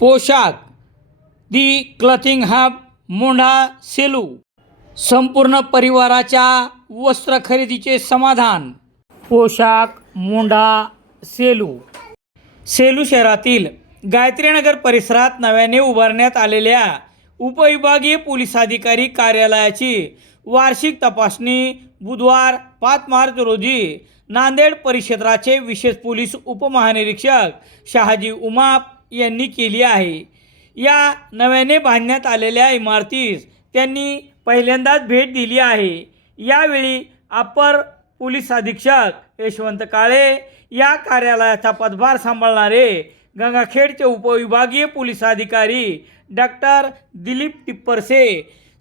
पोशाख. The clothing hub Mondha Selu. संपूर्ण परिवाराच्या वस्त्र खरेदीचे समाधान. पोशाख मोंढा सेलू. सेलू शहरातील गायत्रीनगर परिसरात नव्याने उभारण्यात आलेल्या उपविभागीय पोलीस अधिकारी कार्यालयाची वार्षिक तपासणी बुधवार पाच मार्च रोजी नांदेड परिक्षेत्राचे विशेष पोलीस उपमहानिरीक्षक शहाजी उमाप यांनी केली आहे. या नव्याने बांधण्यात आलेल्या इमारतीस त्यांनी पहिल्यांदाच भेट दिली आहे. यावेळी अपर पोलीस अधीक्षक यशवंत काळे या कार्यालयाचा पदभार सांभाळणारे गंगाखेडचे उपविभागीय पोलीस अधिकारी डॉक्टर दिलीप टिप्परसे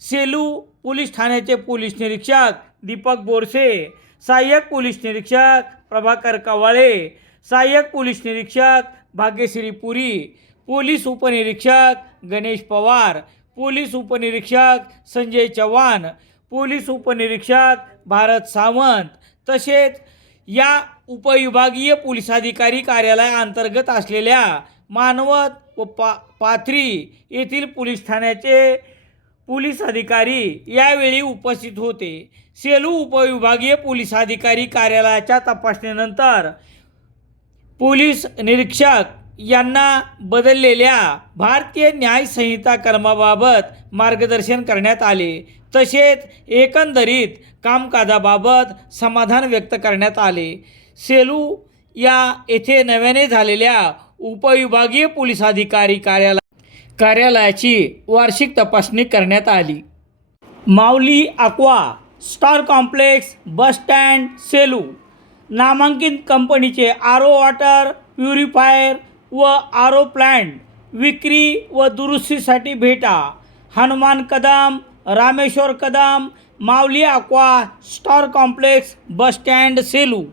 सेलू पोलीस ठाण्याचे पोलीस निरीक्षक दीपक बोरसे सहाय्यक पोलीस निरीक्षक प्रभाकर कवाळे सहाय्यक पोलीस निरीक्षक भाग्यश्री पुरी पोलीस उपनिरीक्षक गणेश पवार पोलीस उपनिरीक्षक संजय चव्हाण पोलीस उपनिरीक्षक भारत सावंत तसेच या उपविभागीय पोलीस अधिकारी कार्यालयाअंतर्गत असलेल्या मानवत व पा पाथरी येथील पोलीस ठाण्याचे पोलीस अधिकारी यावेळी उपस्थित होते. सेलू उपविभागीय पोलीस अधिकारी कार्यालयाच्या तपासणीनंतर पोलीस निरीक्षक यांना बदललेल्या भारतीय न्यायसंहिता क्रमाबाबत मार्गदर्शन करण्यात आले. तसेच एकंदरीत कामकाजाबाबत समाधान व्यक्त करण्यात आले. सेलू या येथे नव्याने झालेल्या उपविभागीय पोलीस अधिकारी कार्यालय कार्यालयाची वार्षिक तपासणी करण्यात आली. Mauli aqua star complex bus stand Selu नामांकित कंपनीचे आरो वॉटर प्युरिफायर व आरो ओ प्लॅन्ट विक्री व दुरुस्तीसाठी भेटा. Hanuman Kadam Rameshwar Kadam Mauli aqua star complex bus stand Selu.